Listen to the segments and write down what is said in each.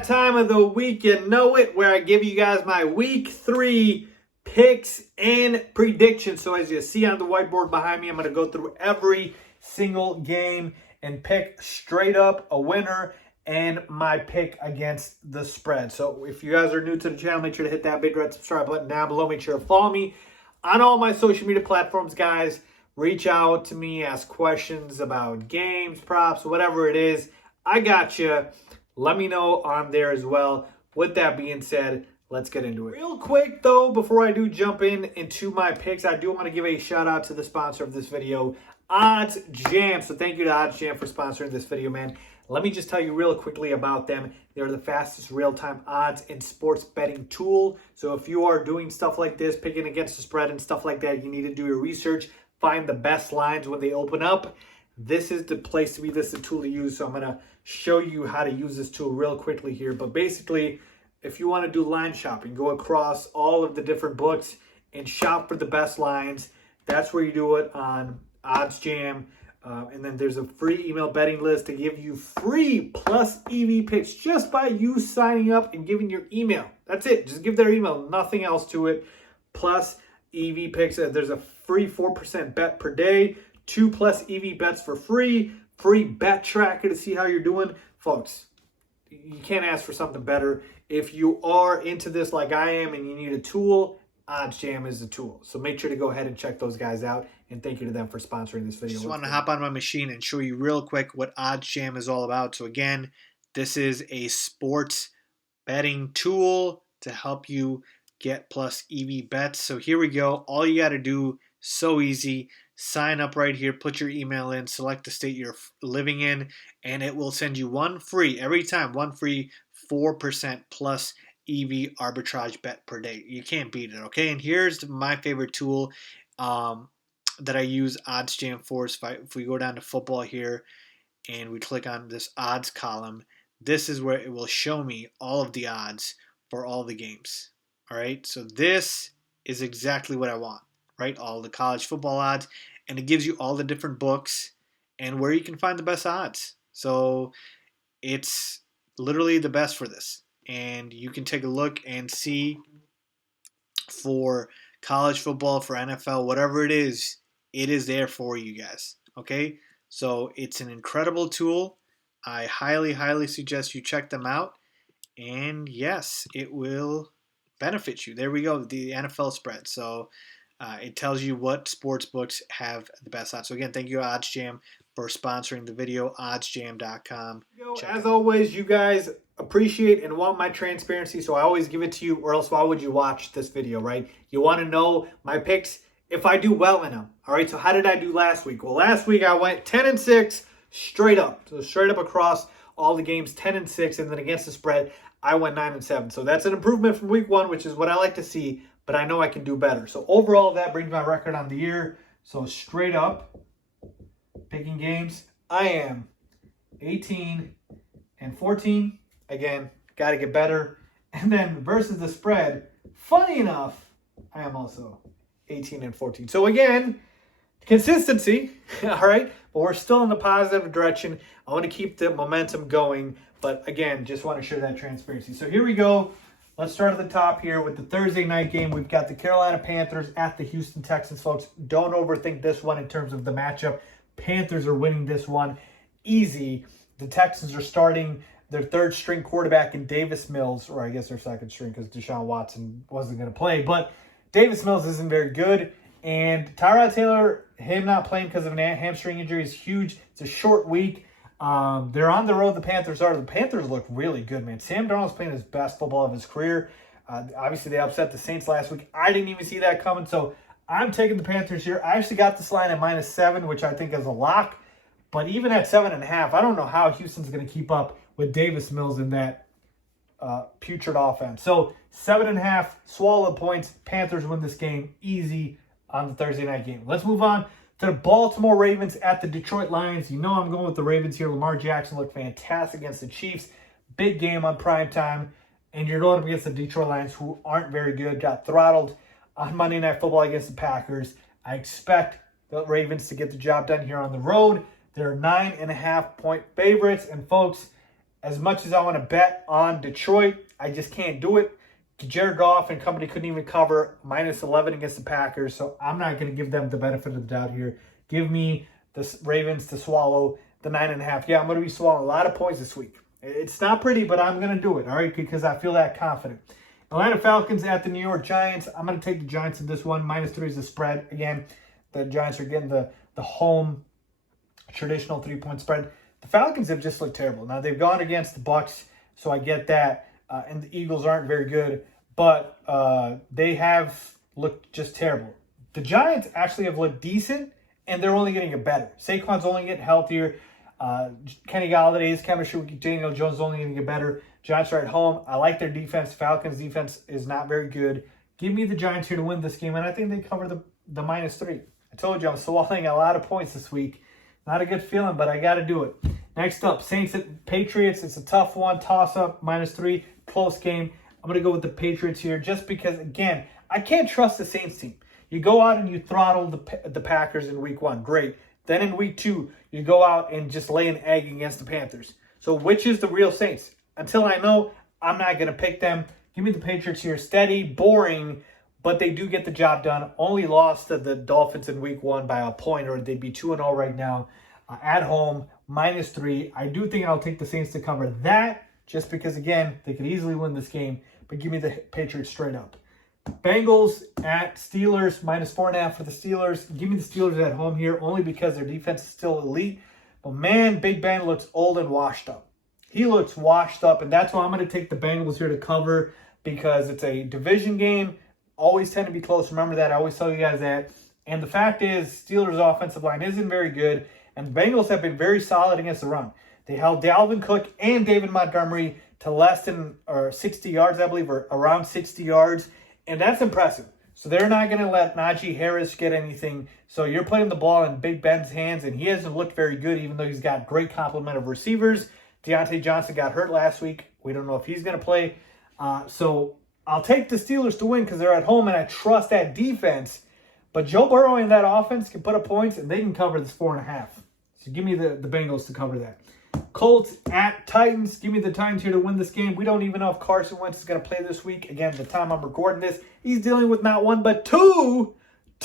that time of the week, you know it, where I give you guys my week 3 picks and predictions. So as you see on the whiteboard behind me, I'm going to go through every single game and pick straight up a winner and my pick against the spread. So if you guys are new to the channel, make sure to hit that big red subscribe button down below. Make sure to follow me on all my social media platforms, guys. Reach out to me, ask questions about games, props, whatever it is. I got you. Let me know on there as well. With that being said, let's get into it. Real quick, though, before I do jump into my picks, I do want to give a shout out to the sponsor of this video, Odds Jam. So thank you to Odds Jam for sponsoring this video, man. Let me just tell you real quickly about them. They're the fastest real-time odds and sports betting tool. So if you are doing stuff like this, picking against the spread and stuff like that, you need to do your research, find the best lines when they open up. This is the place to be. This is the tool to use. So I'm going to show you how to use this tool real quickly here. But basically, if you want to do line shopping, go across all of the different books and shop for the best lines. That's where you do it on Odds Jam. And then there's a free email betting list to give you free plus EV picks just by you signing up and giving your email. That's it. Just give their email, nothing else to it. Plus EV picks. There's a free 4% bet per day, 2 plus EV bets for free bet tracker to see how you're doing. Folks, you can't ask for something better. If you are into this like I am and you need a tool, Odds Jam is the tool. So make sure to go ahead and check those guys out. And thank you to them for sponsoring this video. Just want to hop on my machine and show you real quick what Odds Jam is all about. So again, this is a sports betting tool to help you get plus EV bets. So here we go. All you got to do, so easy. Sign up right here, put your email in, select the state you're living in, and it will send you one free, every time, one free 4% plus EV arbitrage bet per day. You can't beat it, okay? And here's my favorite tool that I use Odds Jam for. If we go down to football here and we click on this odds column, this is where it will show me all of the odds for all the games. All right, so this is exactly what I want, right? All the college football odds, and it gives you all the different books and where you can find the best odds. So it's literally the best for this. And you can take a look and see for college football, for NFL, whatever it is there for you guys, okay? So it's an incredible tool. I highly, highly suggest you check them out. And yes, it will benefit you. There we go, the NFL spread. So it tells you what sports books have the best odds. So again, thank you to Odds Jam for sponsoring the video, oddsjam.com. As always, you guys appreciate and want my transparency, so I always give it to you, or else why would you watch this video, right? You want to know my picks if I do well in them. All right, so how did I do last week? Well, last week I went 10-6 straight up. So straight up across all the games, 10-6, and then against the spread, I went 9-7. So that's an improvement from week 1, which is what I like to see, but I know I can do better. So overall, that brings my record on the year. So straight up, picking games, I am 18-14. Again, got to get better. And then versus the spread, funny enough, I am also 18-14. So again, consistency, all right? But we're still in the positive direction. I want to keep the momentum going. But again, just want to share that transparency. So here we go. Let's start at the top here with the Thursday night game. We've got the Carolina Panthers at the Houston Texans, folks. Don't overthink this one in terms of the matchup. Panthers are winning this one easy. The Texans are starting their third string quarterback in Davis Mills, or I guess their second string because Deshaun Watson wasn't going to play. But Davis Mills isn't very good. And Tyrod Taylor, him not playing because of an hamstring injury is huge. It's a short week. They're on the road, the Panthers are. The Panthers look really good, man. Sam Darnold's playing his best football of his career. Obviously, they upset the Saints last week. I didn't even see that coming, so I'm taking the Panthers here. I actually got this line at -7, which I think is a lock. But even at 7.5, I don't know how Houston's going to keep up with Davis Mills in that putrid offense. So 7.5, swallow points. Panthers win this game easy on the Thursday night game. Let's move on to the Baltimore Ravens at the Detroit Lions. You know I'm going with the Ravens here. Lamar Jackson looked fantastic against the Chiefs. Big game on primetime. And you're going up against the Detroit Lions, who aren't very good. Got throttled on Monday Night Football against the Packers. I expect the Ravens to get the job done here on the road. They're 9.5-point favorites. And folks, as much as I want to bet on Detroit, I just can't do it. Jared Goff and company couldn't even cover -11 against the Packers, so I'm not going to give them the benefit of the doubt here. Give me the Ravens to swallow the 9.5. Yeah, I'm going to be swallowing a lot of points this week. It's not pretty, but I'm going to do it, all right, because I feel that confident. Atlanta Falcons at the New York Giants. I'm going to take the Giants in this one. -3 is the spread. Again, the Giants are getting the home traditional 3-point spread. The Falcons have just looked terrible. Now, they've gone against the Bucs, so I get that. And the Eagles aren't very good, but they have looked just terrible. The Giants actually have looked decent, and they're only getting better. Saquon's only getting healthier. Kenny Galladay's chemistry with Daniel Jones is only going to get better. Giants are at home. I like their defense. Falcons' defense is not very good. Give me the Giants here to win this game, and I think they cover the -3. I told you I'm swallowing a lot of points this week. Not a good feeling, but I got to do it. Next up, Saints at Patriots. It's a tough one. Toss-up, -3. Close game. I'm going to go with the Patriots here just because, again, I can't trust the Saints team. You go out and you throttle the Packers in week 1. Great. Then in week 2, you go out and just lay an egg against the Panthers. So which is the real Saints? Until I know, I'm not going to pick them. Give me the Patriots here. Steady, boring, but they do get the job done. Only lost to the Dolphins in week 1 by a point, or they'd be 2-0 right now. At home, -3. I do think I'll take the Saints to cover that just because, again, they could easily win this game. But give me the Patriots straight up. Bengals at Steelers, -4.5 for the Steelers. Give me the Steelers at home here only because their defense is still elite. But, man, Big Ben looks old and washed up. He looks washed up, and that's why I'm going to take the Bengals here to cover because it's a division game. Always tend to be close. Remember that. I always tell you guys that. And the fact is, Steelers' offensive line isn't very good, and the Bengals have been very solid against the run. They held Dalvin Cook and David Montgomery to less than 60 yards, I believe, or around 60 yards, and that's impressive. So they're not going to let Najee Harris get anything. So you're putting the ball in Big Ben's hands, and he hasn't looked very good, even though he's got great complement of receivers. Deontay Johnson got hurt last week. We don't know if he's going to play. So I'll take the Steelers to win because they're at home, and I trust that defense. But Joe Burrow and that offense can put up points, and they can cover this 4.5. So give me the Bengals to cover that. Colts at Titans. Give me the Titans here to win this game. We don't even know if Carson Wentz is going to play this week. Again, the time I'm recording this, he's dealing with not one but two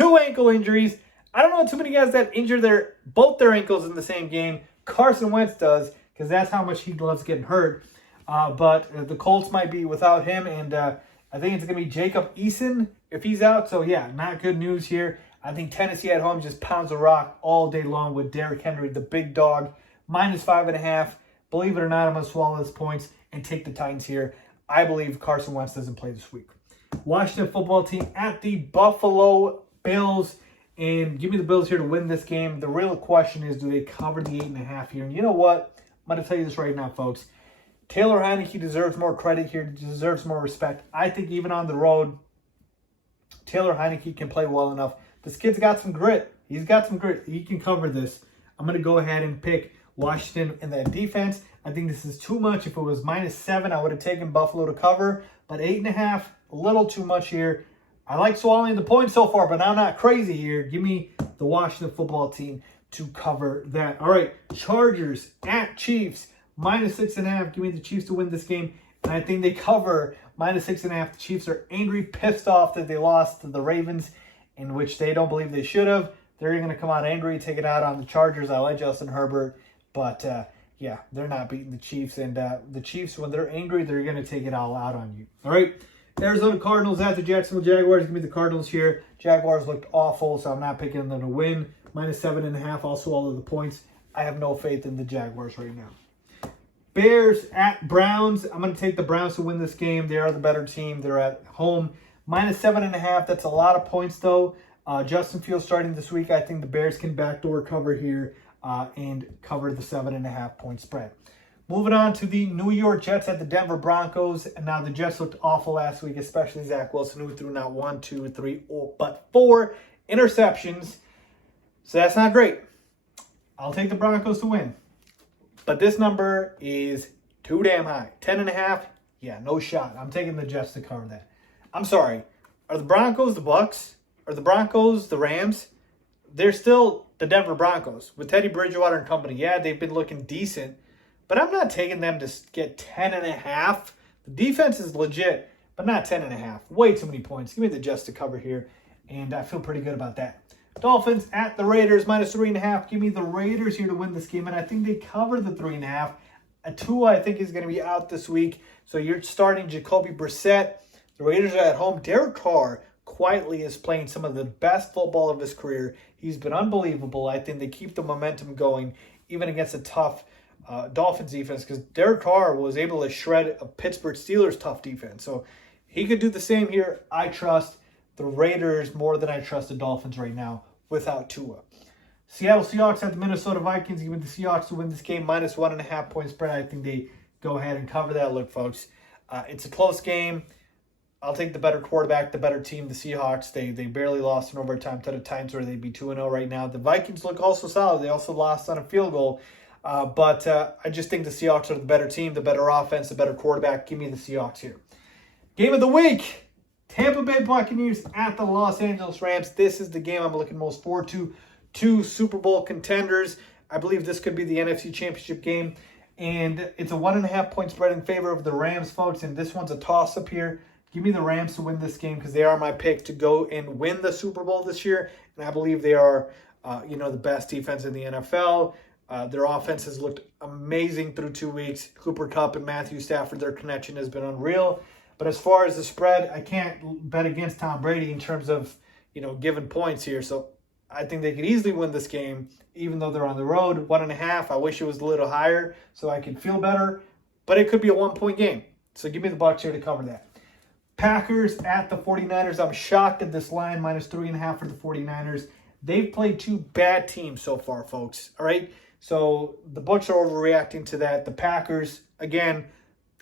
ankle injuries. I don't know too many guys that injure both their ankles in the same game. Carson Wentz does because that's how much he loves getting hurt. But the Colts might be without him, and I think it's going to be Jacob Eason if he's out. So, yeah, not good news here. I think Tennessee at home just pounds the rock all day long with Derrick Henry, the big dog. -5.5. Believe it or not, I'm going to swallow his points and take the Titans here. I believe Carson Wentz doesn't play this week. Washington football team at the Buffalo Bills. And give me the Bills here to win this game. The real question is, do they cover the 8.5 here? And you know what? I'm going to tell you this right now, folks. Taylor Heineke deserves more credit here, deserves more respect. I think even on the road, Taylor Heineke can play well enough. This kid's got some grit. He's got some grit. He can cover this. I'm going to go ahead and pick Washington in that defense. I think this is too much. If it was -7, I would have taken Buffalo to cover. But 8.5, a little too much here. I like swallowing the points so far, but I'm not crazy here. Give me the Washington football team to cover that. All right, Chargers at Chiefs. -6.5. Give me the Chiefs to win this game. And I think they cover -6.5. The Chiefs are angry, pissed off that they lost to the Ravens, in which they don't believe they should have. They're going to come out angry, take it out on the Chargers. I like Justin Herbert, but yeah, they're not beating the Chiefs. And the Chiefs, when they're angry, they're going to take it all out on you. All right, Arizona Cardinals at the Jacksonville Jaguars. Give me the Cardinals here. Jaguars looked awful, so I'm not picking them to win. -7.5, I'll swallow the points. I have no faith in the Jaguars right now. Bears at Browns. I'm going to take the Browns to win this game. They are the better team. They're at home. -7.5. That's a lot of points, though. Justin Fields starting this week. I think the Bears can backdoor cover here and cover the 7.5 point spread. Moving on to the New York Jets at the Denver Broncos. And now the Jets looked awful last week, especially Zach Wilson, who threw not 1, 2, 3, but 4 interceptions. So that's not great. I'll take the Broncos to win. But this number is too damn high. 10.5, yeah, no shot. I'm taking the Jets to cover that. I'm sorry. Are the Broncos the Bucks? Are the Broncos the Rams? They're still the Denver Broncos with Teddy Bridgewater and company. Yeah, they've been looking decent, but I'm not taking them to get 10.5. The defense is legit, but not 10.5. Way too many points. Give me the Jets to cover here, and I feel pretty good about that. Dolphins at the Raiders, -3.5. Give me the Raiders here to win this game, and I think they cover the 3.5. Tua, I think, is going to be out this week, so you're starting Jacoby Brissett. The Raiders are at home. Derek Carr quietly is playing some of the best football of his career. He's been unbelievable. I think they keep the momentum going, even against a tough Dolphins defense, because Derek Carr was able to shred a Pittsburgh Steelers tough defense. So he could do the same here. I trust the Raiders more than I trust the Dolphins right now without Tua. Seattle Seahawks at the Minnesota Vikings. Give me the Seahawks to win this game, -1.5 point spread. I think they go ahead and cover that. Look, folks, it's a close game. I'll take the better quarterback, the better team, the Seahawks. They barely lost in overtime to the Titans, where they'd be 2-0 right now. The Vikings look also solid. They also lost on a field goal. But I just think the Seahawks are the better team, the better offense, the better quarterback. Give me the Seahawks here. Game of the week, Tampa Bay Buccaneers at the Los Angeles Rams. This is the game I'm looking most forward to. Two Super Bowl contenders. I believe this could be the NFC Championship game. And it's a 1.5 point spread in favor of the Rams, folks. And this one's a toss-up here. Give me the Rams to win this game because they are my pick to go and win the Super Bowl this year. And I believe they are, the best defense in the NFL. Their offense has looked amazing through 2 weeks. Cooper Kupp and Matthew Stafford, their connection has been unreal. But as far as the spread, I can't bet against Tom Brady in terms of, giving points here. So I think they could easily win this game, even though they're on the road. 1.5. I wish it was a little higher so I could feel better. But it could be a 1-point game. So give me the Bucs here to cover that. Packers at the 49ers. I'm shocked at this line, -3.5 for the 49ers. They've played two bad teams so far, folks. All right? So the Bucs are overreacting to that. The Packers, again,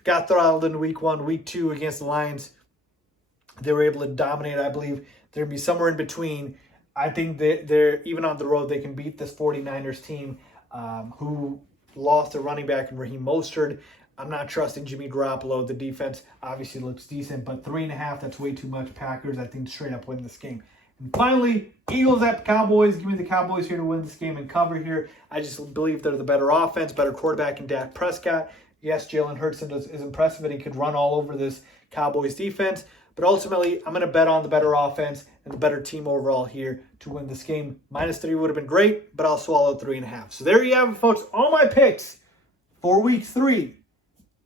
got throttled in week 1. Week 2 against the Lions, they were able to dominate. I believe they're going to be somewhere in between. I think they're even on the road, they can beat this 49ers team who lost a running back in Raheem Mostert. I'm not trusting Jimmy Garoppolo. The defense obviously looks decent, but 3.5, that's way too much. Packers, I think, straight up win this game. And finally, Eagles at the Cowboys. Give me the Cowboys here to win this game and cover here. I just believe they're the better offense, better quarterback in Dak Prescott. Yes, Jalen Hurts is impressive, and he could run all over this Cowboys defense. But ultimately, I'm going to bet on the better offense and the better team overall here to win this game. -3 would have been great, but I'll swallow 3.5. So there you have it, folks. All my picks for week 3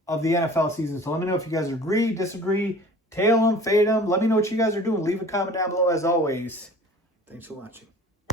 of the NFL season. So let me know if you guys agree, disagree, tail them, fade them. Let me know what you guys are doing. Leave a comment down below as always. Thanks for watching.